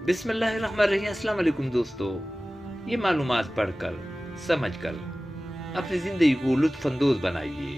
बिस्मिल्लाहिर्रहमानिर्रहीम। अस्सलाम वालेकुम दोस्तों, ये मालूमात पढ़कर समझकर अपनी ज़िंदगी को लुत्फ़अंदोज़ बनाइए।